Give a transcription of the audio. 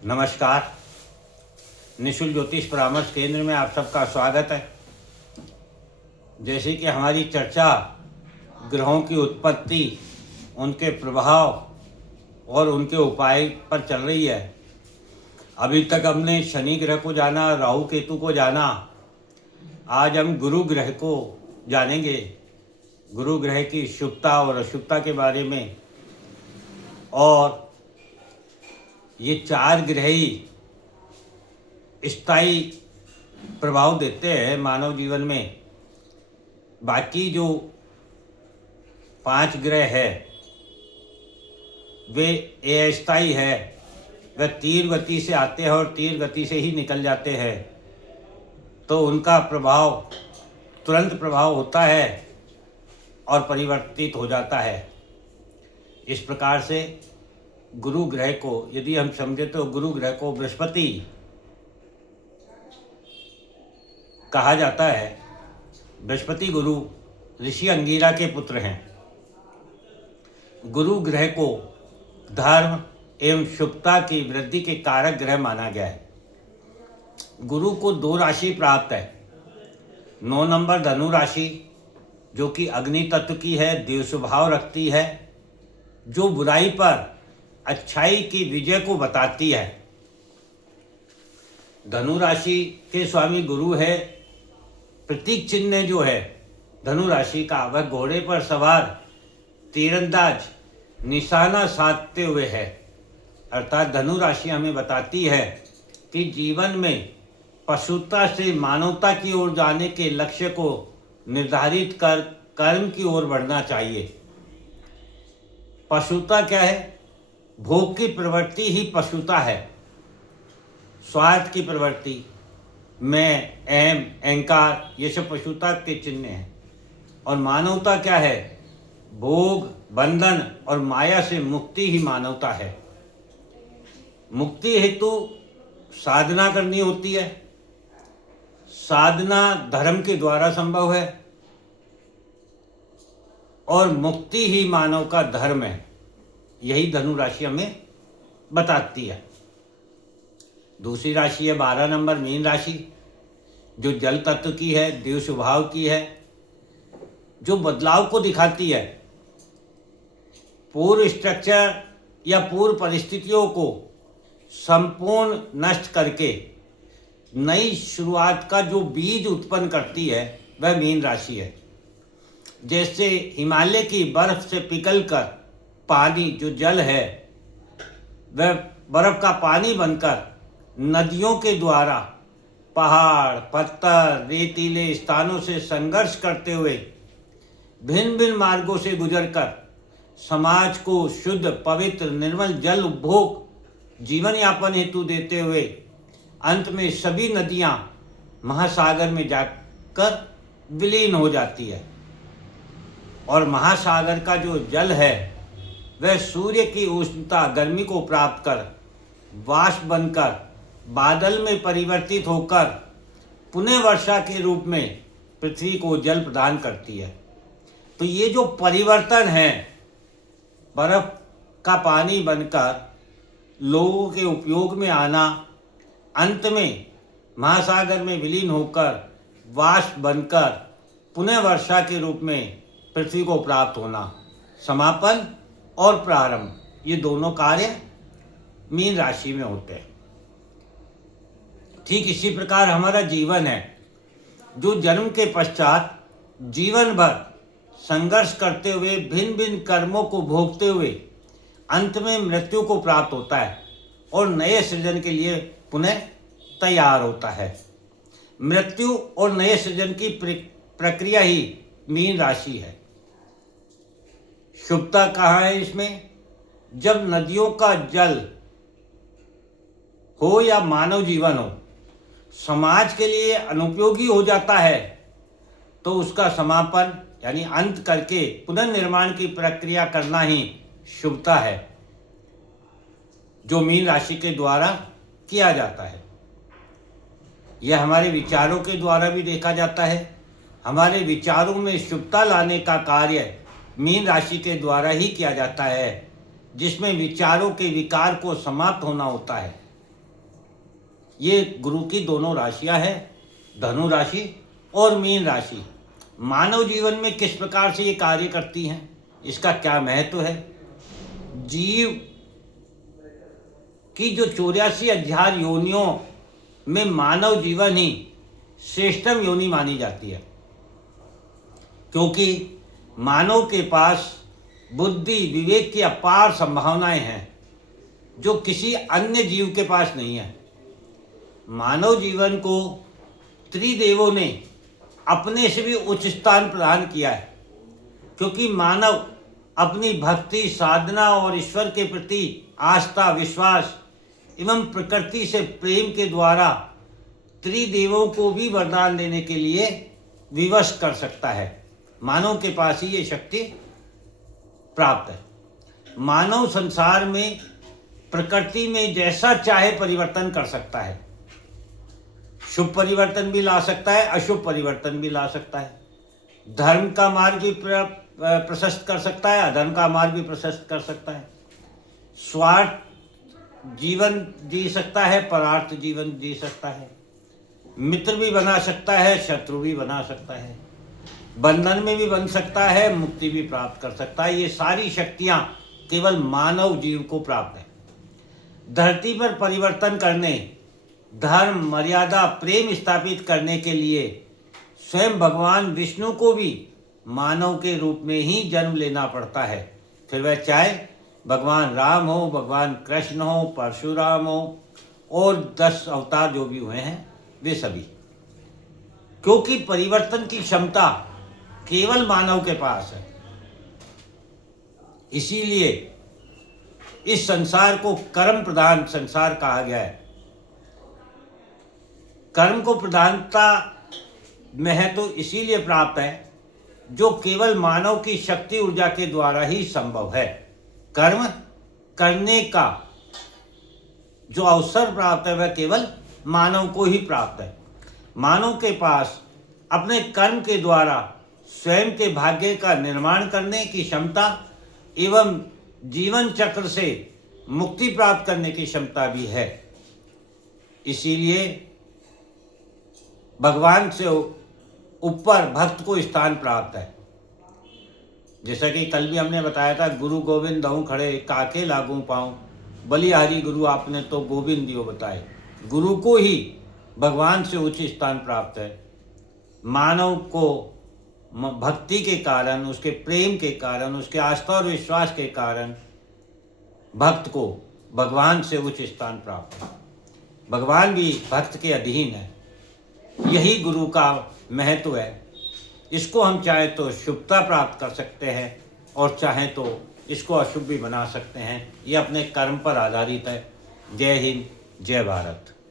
नमस्कार। निशुल्क ज्योतिष परामर्श केंद्र में आप सबका स्वागत है। जैसे कि हमारी चर्चा ग्रहों की उत्पत्ति, उनके प्रभाव और उनके उपाय पर चल रही है। अभी तक हमने शनि ग्रह को जाना, राहु केतु को जाना। आज हम गुरु ग्रह को जानेंगे, गुरु ग्रह की शुभता और अशुभता के बारे में। और ये चार ग्रह ही स्थायी प्रभाव देते हैं मानव जीवन में। बाकी जो 5 ग्रह है वे अस्थायी है, वे तीव्र गति से आते हैं और तीव्र गति से ही निकल जाते हैं, तो उनका प्रभाव तुरंत प्रभाव होता है और परिवर्तित हो जाता है। इस प्रकार से गुरु ग्रह को यदि हम समझे तो गुरु ग्रह को बृहस्पति कहा जाता है। बृहस्पति गुरु ऋषि अंगिरा के पुत्र हैं। गुरु ग्रह को धर्म एवं शुभता की वृद्धि के कारक ग्रह माना गया है। गुरु को 2 राशि प्राप्त है। 9 नंबर धनु राशि जो कि अग्नि तत्व की है, देव स्वभाव रखती है, जो बुराई पर अच्छाई की विजय को बताती है। धनु राशि के स्वामी गुरु है। प्रतीक चिन्ह जो है धनु राशि का, वह घोड़े पर सवार तीरंदाज निशाना साधते हुए है। अर्थात धनु राशि हमें बताती है कि जीवन में पशुता से मानवता की ओर जाने के लक्ष्य को निर्धारित कर कर्म की ओर बढ़ना चाहिए। पशुता क्या है? भोग की प्रवृत्ति ही पशुता है। स्वार्थ की प्रवृत्ति, मैं, अहम, अहंकार, ये सब पशुता के चिन्ह हैं। और मानवता क्या है? भोग, बंधन और माया से मुक्ति ही मानवता है। मुक्ति हेतु साधना करनी होती है। साधना धर्म के द्वारा संभव है और मुक्ति ही मानव का धर्म है। यही धनु राशि हमें बताती है। दूसरी राशि है 12 नंबर मीन राशि, जो जल तत्व की है, देव स्वभाव की है, जो बदलाव को दिखाती है। पूर्व स्ट्रक्चर या पूर्व परिस्थितियों को संपूर्ण नष्ट करके नई शुरुआत का जो बीज उत्पन्न करती है वह मीन राशि है। जैसे हिमालय की बर्फ से पिघलकर पानी जो जल है वह बर्फ का पानी बनकर नदियों के द्वारा पहाड़, पत्थर, रेतीले स्थानों से संघर्ष करते हुए भिन्न भिन्न मार्गों से गुजरकर समाज को शुद्ध, पवित्र, निर्मल जल उपभोग जीवन यापन हेतु देते हुए अंत में सभी नदियां महासागर में जाकर विलीन हो जाती है। और महासागर का जो जल है वह सूर्य की उष्णता, गर्मी को प्राप्त कर वाष्प बनकर बादल में परिवर्तित होकर पुनः वर्षा के रूप में पृथ्वी को जल प्रदान करती है। तो ये जो परिवर्तन है, बर्फ का पानी बनकर लोगों के उपयोग में आना, अंत में महासागर में विलीन होकर वाष्प बनकर पुनः वर्षा के रूप में पृथ्वी को प्राप्त होना, समापन और प्रारंभ, ये दोनों कार्य मीन राशि में होते हैं। ठीक इसी प्रकार हमारा जीवन है, जो जन्म के पश्चात जीवन भर संघर्ष करते हुए भिन्न भिन्न कर्मों को भोगते हुए अंत में मृत्यु को प्राप्त होता है और नए सृजन के लिए पुनः तैयार होता है। मृत्यु और नए सृजन की प्रक्रिया ही मीन राशि है। शुभता कहाँ है इसमें? जब नदियों का जल हो या मानव जीवन हो समाज के लिए अनुपयोगी हो जाता है तो उसका समापन यानी अंत करके पुनर्निर्माण की प्रक्रिया करना ही शुभता है, जो मीन राशि के द्वारा किया जाता है। यह हमारे विचारों के द्वारा भी देखा जाता है। हमारे विचारों में शुभता लाने का कार्य मीन राशि के द्वारा ही किया जाता है, जिसमें विचारों के विकार को समाप्त होना होता है। ये गुरु की दोनों राशियां हैं, धनु राशि और मीन राशि। मानव जीवन में किस प्रकार से ये कार्य करती हैं, इसका क्या महत्व है। जीव की जो 84,000 योनियों में मानव जीवन ही श्रेष्ठतम योनि मानी जाती है, क्योंकि मानव के पास बुद्धि विवेक की अपार संभावनाएं हैं जो किसी अन्य जीव के पास नहीं है। मानव जीवन को त्रिदेवों ने अपने से भी उच्च स्थान प्रदान किया है, क्योंकि मानव अपनी भक्ति साधना और ईश्वर के प्रति आस्था विश्वास एवं प्रकृति से प्रेम के द्वारा त्रिदेवों को भी वरदान देने के लिए विवश कर सकता है। मानव के पास ही ये शक्ति प्राप्त है। मानव संसार में प्रकृति में जैसा चाहे परिवर्तन कर सकता है। शुभ परिवर्तन भी ला सकता है, अशुभ परिवर्तन भी ला सकता है। धर्म का मार्ग भी प्रशस्त कर सकता है, अधर्म का मार्ग भी प्रशस्त कर सकता है। स्वार्थ जीवन जी सकता है, परार्थ जीवन जी सकता है। मित्र भी बना सकता है, शत्रु भी बना सकता है। बंधन में भी बन सकता है, मुक्ति भी प्राप्त कर सकता है। ये सारी शक्तियां केवल मानव जीव को प्राप्त है। धरती पर परिवर्तन करने, धर्म मर्यादा प्रेम स्थापित करने के लिए स्वयं भगवान विष्णु को भी मानव के रूप में ही जन्म लेना पड़ता है। फिर वह चाहे भगवान राम हो, भगवान कृष्ण हो, परशुराम हो और 10 अवतार जो भी हुए हैं वे सभी, क्योंकि परिवर्तन की क्षमता केवल मानव के पास है। इसीलिए इस संसार को कर्म प्रधान संसार कहा गया है। कर्म को प्रधानता महत्व इसीलिए प्राप्त है जो केवल मानव की शक्ति ऊर्जा के द्वारा ही संभव है। कर्म करने का जो अवसर प्राप्त है वह केवल मानव को ही प्राप्त है। मानव के पास अपने कर्म के द्वारा स्वयं के भाग्य का निर्माण करने की क्षमता एवं जीवन चक्र से मुक्ति प्राप्त करने की क्षमता भी है। इसीलिए भगवान से ऊपर भक्त को स्थान प्राप्त है। जैसा कि कल भी हमने बताया था, गुरु गोविंद दहु खड़े काके लागू पाऊँ, बलिहारी गुरु आपने तो गोविंद दियो बताए। गुरु को ही भगवान से उच्च स्थान प्राप्त है। मानव को भक्ति के कारण, उसके प्रेम के कारण, उसके आस्था और विश्वास के कारण भक्त को भगवान से उच्च स्थान प्राप्त है। भगवान भी भक्त के अधीन है। यही गुरु का महत्व है। इसको हम चाहे तो शुभता प्राप्त कर सकते हैं और चाहे तो इसको अशुभ भी बना सकते हैं। ये अपने कर्म पर आधारित है। जय हिंद, जय भारत।